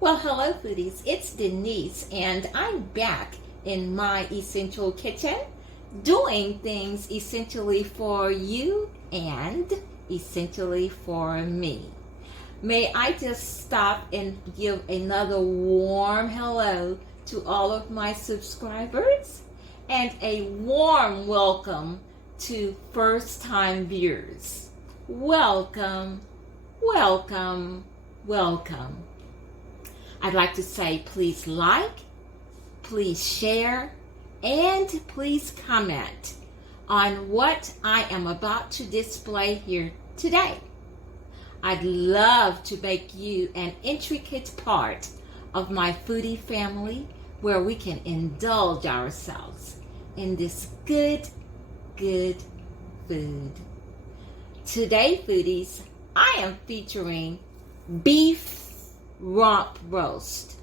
Well, hello foodies, it's Denise and I'm back in my essential kitchen doing things essentially for you and essentially for me. May I just stop and give another warm hello to all of my subscribers and a warm welcome to first-time viewers. Welcome, welcome, welcome. I'd like to say please like, please share, and please comment on what I am about to display here today. I'd love to make you an intricate part of my foodie family where we can indulge ourselves in this good food. Today, foodies, I am featuring beef rump roast.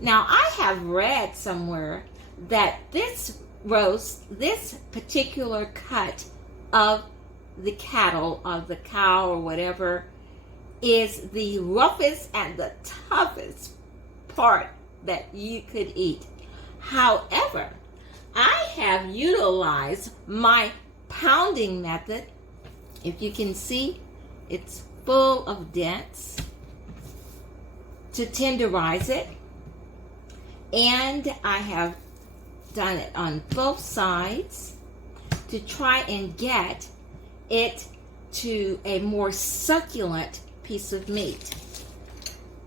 Now, I have read somewhere that this particular cut of the cattle, of the cow or whatever, is the roughest and the toughest part that you could eat. However, I have utilized my pounding method. If you can see, it's full of dents, to tenderize it, and I have done it on both sides to try and get it to a more succulent piece of meat.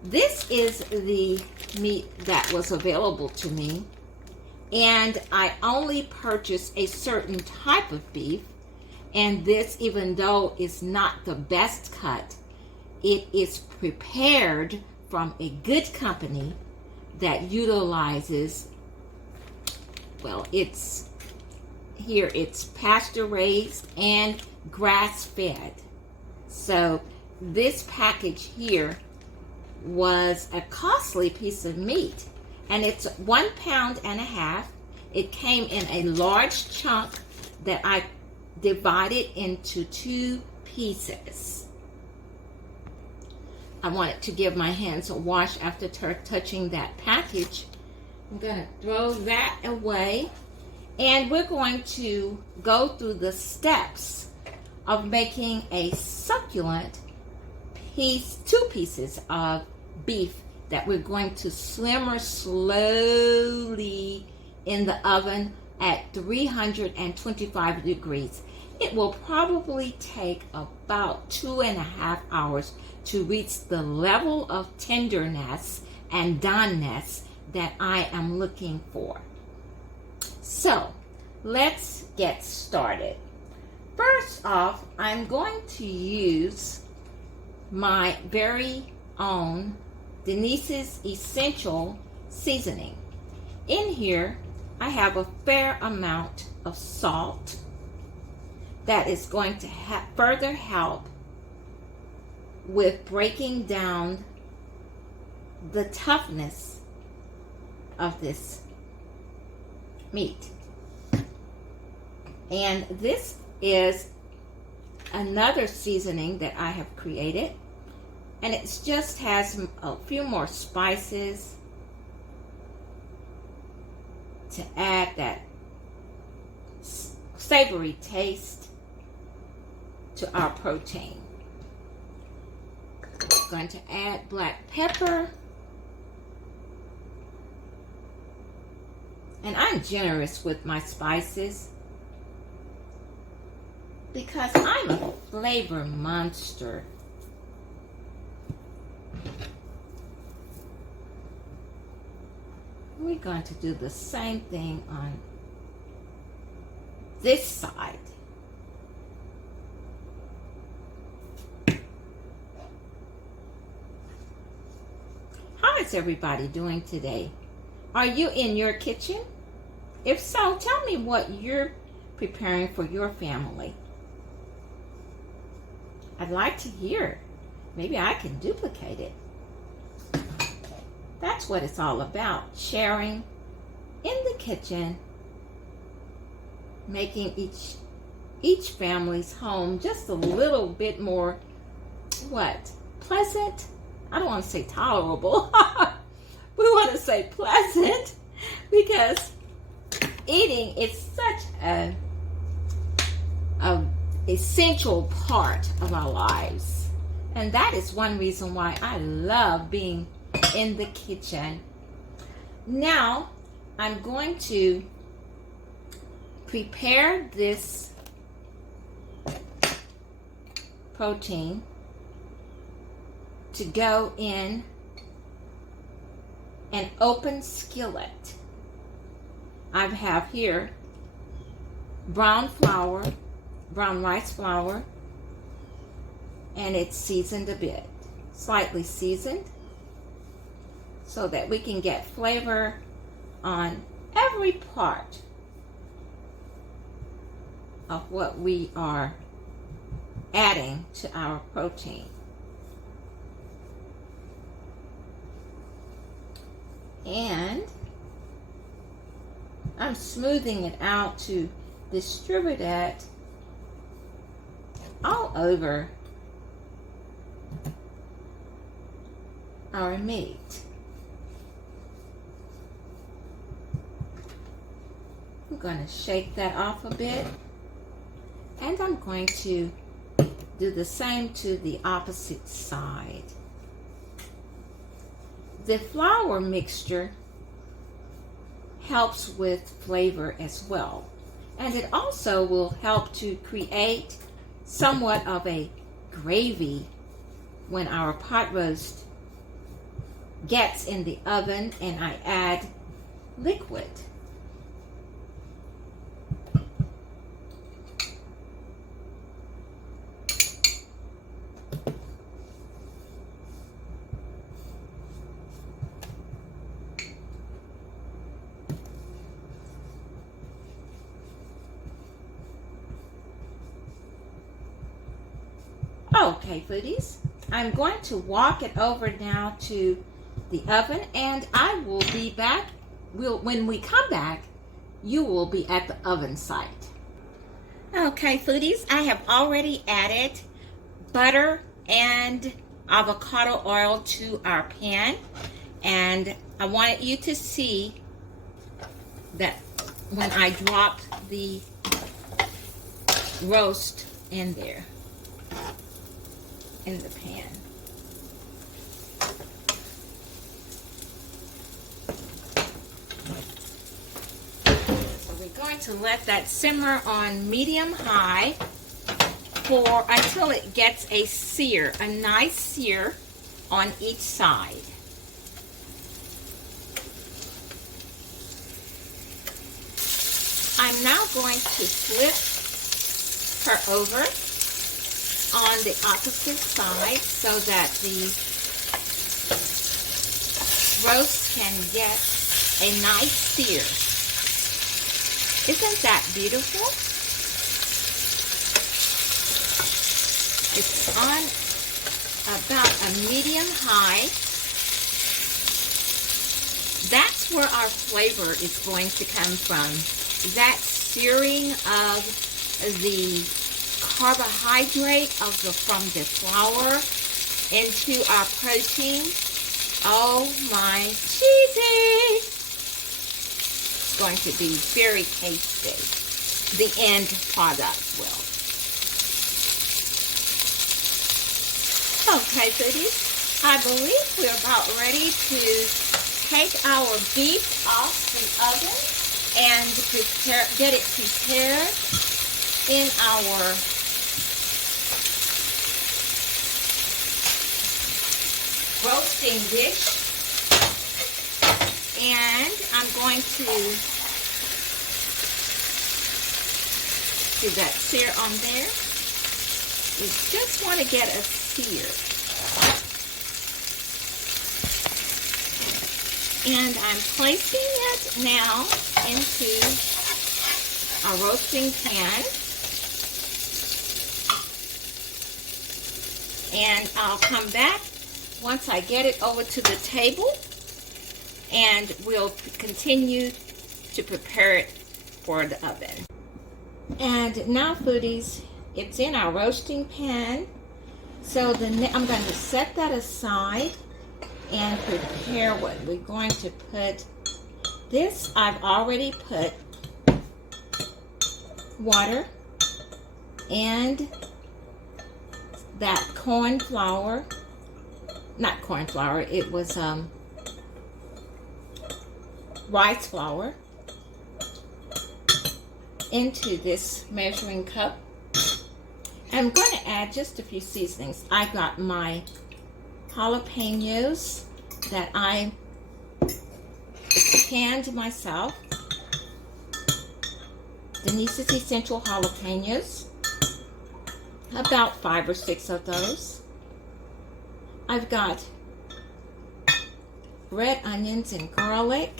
This is the meat that was available to me, and I only purchased a certain type of beef, and this, even though it's not the best cut, it is prepared from a good company that utilizes, well, it's pasture raised and grass fed. So this package here was a costly piece of meat, and it's 1.5 pounds. It came in a large chunk that I divided into 2 pieces. I wanted to give my hands a wash after touching that package. I'm going to throw that away, and we're going to go through the steps of making a succulent piece, 2 pieces of beef that we're going to simmer slowly in the oven at 325 degrees. It will probably take about 2.5 hours to reach the level of tenderness and doneness that I am looking for. So, let's get started. First off, I'm going to use my very own DeNise's essential seasoning. In here, I have a fair amount of salt that is going to further help with breaking down the toughness of this meat. And this is another seasoning that I have created, and it just has a few more spices to add that savory taste to our protein. I'm going to add black pepper, and I'm generous with my spices because I'm a flavor monster. We're going to do the same thing on this side. How is everybody doing today? Are you in your kitchen? If so, tell me what you're preparing for your family. I'd like to hear. Maybe I can duplicate it. That's what it's all about, sharing in the kitchen, making each family's home just a little bit more, pleasant? I don't want to say tolerable, want to say pleasant, because eating is such a essential part of our lives. And that is one reason why I love being in the kitchen. Now, I'm going to prepare this protein to go in an open skillet. I have here brown rice flour, and it's seasoned a bit, slightly seasoned, so that we can get flavor on every part of what we are adding to our protein. And I'm smoothing it out to distribute it all over our meat. I'm going to shake that off a bit, and I'm going to do the same to the opposite side. The flour mixture helps with flavor as well, and it also will help to create somewhat of a gravy when our pot roast gets in the oven and I add liquid. Okay, foodies, I'm going to walk it over now to the oven, and I will be back. When we come back, you will be at the oven site. Okay, foodies, I have already added butter and avocado oil to our pan, and I wanted you to see that when I dropped the roast in there in the pan. So we're going to let that simmer on medium-high until it gets a sear, a nice sear on each side. I'm now going to flip her over on the opposite side so that the roast can get a nice sear. Isn't that beautiful? It's on about a medium high. That's where our flavor is going to come from. That searing of the carbohydrate from the flour into our protein. Oh my cheesy! It's going to be very tasty. The end product will. Okay, foodies, I believe we're about ready to take our beef off the oven and get it prepared in our roasting dish. And I'm going to do that sear on there. You just want to get a sear. And I'm placing it now into our roasting pan. And I'll come back once I get it over to the table, and we'll continue to prepare it for the oven. And now, foodies, it's in our roasting pan. So I'm going to set that aside, and prepare what we're going to put. This, I've already put water and that corn flour, not corn flour, it was rice flour into this measuring cup. I'm going to add just a few seasonings. I got my jalapenos that I canned myself. DeNise's Essential Jalapenos. About 5 or 6 of those. I've got red onions and garlic.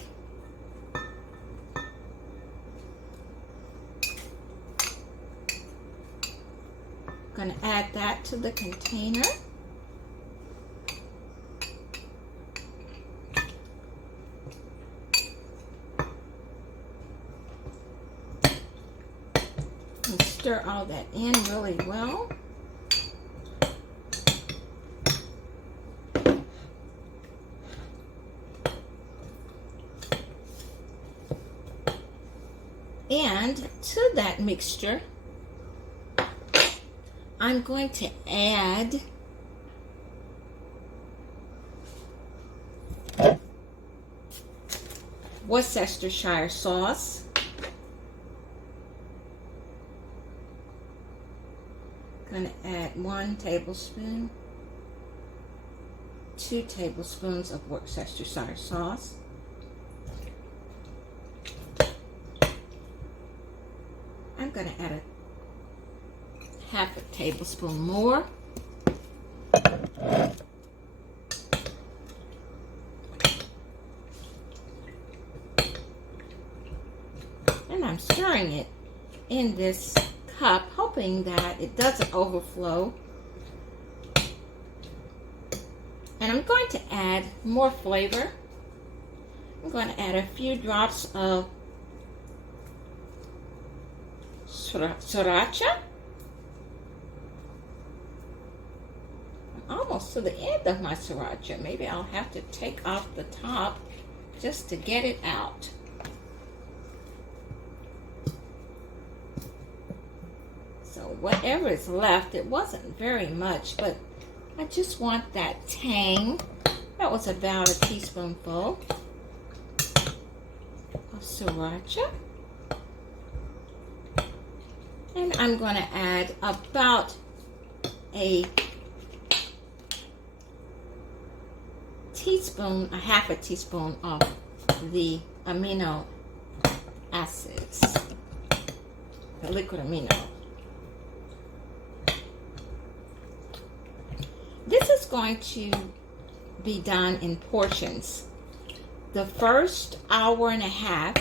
I'm going to add that to the container. And stir all that in really well. And to that mixture, I'm going to add Worcestershire sauce. Going to add 1 tablespoon, 2 tablespoons of Worcestershire sauce. I'm going to add a half a tablespoon more. And I'm stirring it in this cup, hoping that it doesn't overflow. And I'm going to add more flavor. I'm going to add a few drops of sriracha. I'm almost to the end of my sriracha. Maybe I'll have to take off the top just to get it out. So whatever is left, it wasn't very much, but I just want that tang. That was about a teaspoonful of sriracha. And I'm going to add about a half a teaspoon of the amino acids, the liquid amino. This is going to be done in portions. The first hour and a half,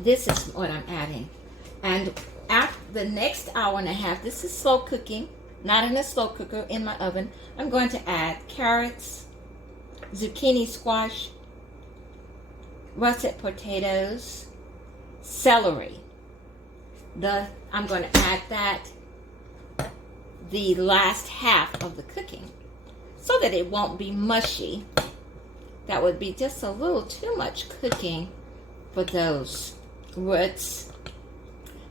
this is what I'm adding. And after the next hour and a half, this is slow cooking, not in a slow cooker, in my oven. I'm going to add carrots, zucchini squash, russet potatoes, celery. I'm going to add that the last half of the cooking so that it won't be mushy. That would be just a little too much cooking for those roots.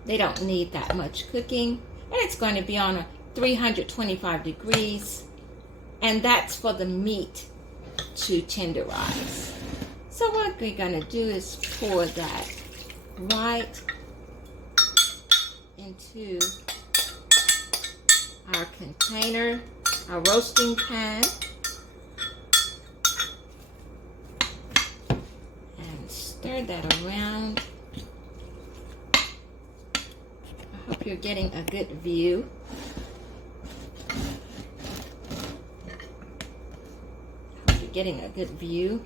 They don't need that much cooking. And it's going to be on a 325 degrees. And that's for the meat to tenderize. So what we're going to do is pour that right into our container, our roasting pan. And stir that around. I hope you're getting a good view. Getting a good view.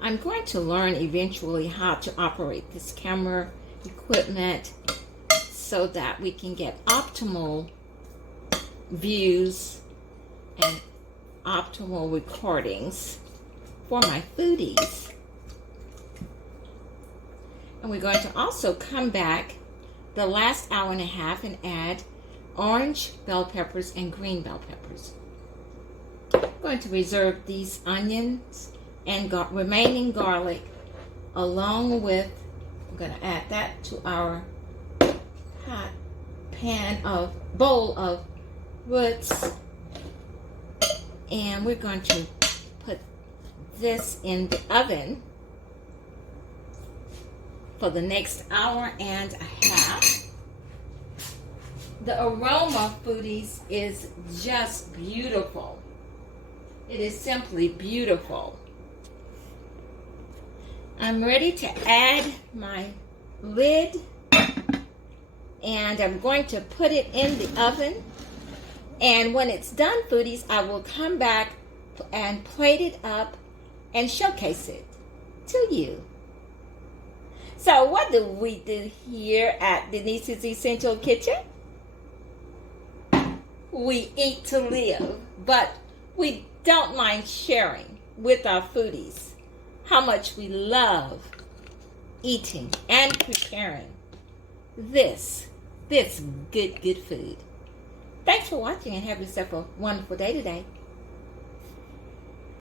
I'm going to learn eventually how to operate this camera equipment so that we can get optimal views and optimal recordings for my foodies. And we're going to also come back the last hour and a half and add orange bell peppers and green bell peppers. I'm going to reserve these onions and remaining garlic along with, I'm going to add that to our hot bowl of roots, and we're going to put this in the oven for the next hour and a half. The aroma, foodies, is just beautiful. It is simply beautiful. I'm ready to add my lid, and I'm going to put it in the oven. And when it's done, foodies, I will come back and plate it up and showcase it to you. So what do we do here at DeNise's Essential Kitchen? We eat to live, but we don't mind sharing with our foodies how much we love eating and preparing this good food. Thanks for watching and have yourself a wonderful day today.